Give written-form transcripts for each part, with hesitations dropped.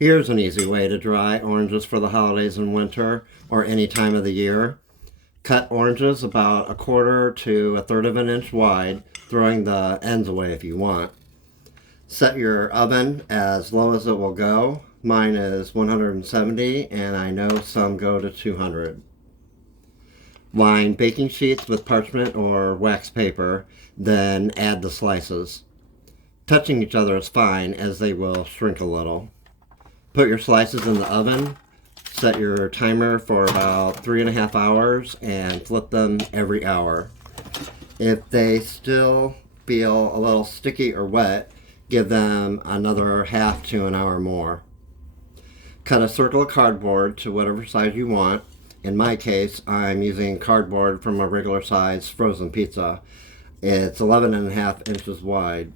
Here's an easy way to dry oranges for the holidays and winter or any time of the year. Cut oranges about 1/4 to 1/3 of an inch wide, throwing the ends away if you want. Set your oven as low as it will go. Mine is 170 and I know some go to 200. Line baking sheets with parchment or wax paper, then add the slices. Touching each other is fine as they will shrink a little. Put your slices in the oven. Set your timer for about 3.5 hours and flip them every hour. If they still feel a little sticky or wet, give them another half to an hour more. Cut a circle of cardboard to whatever size you want. In my case, I'm using cardboard from a regular size frozen pizza. It's 11.5 inches wide.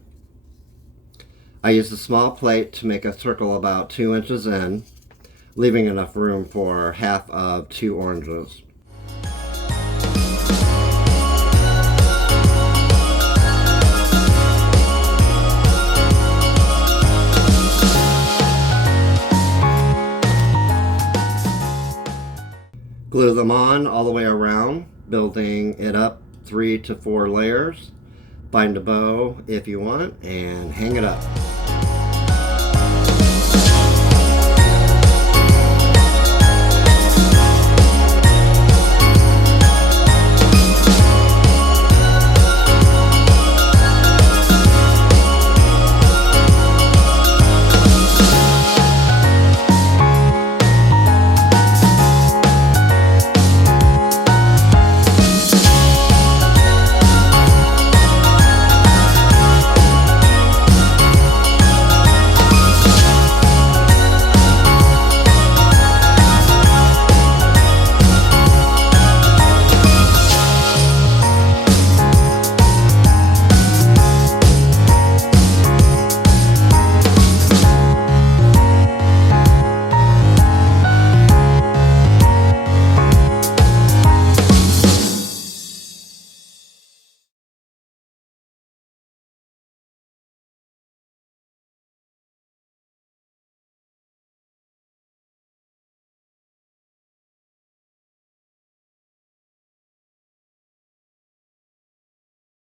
I use a small plate to make a circle about 2 inches in, leaving enough room for half of 2 oranges. Glue them on all the way around, building it up 3 to 4 layers. Bind a bow if you want and hang it up.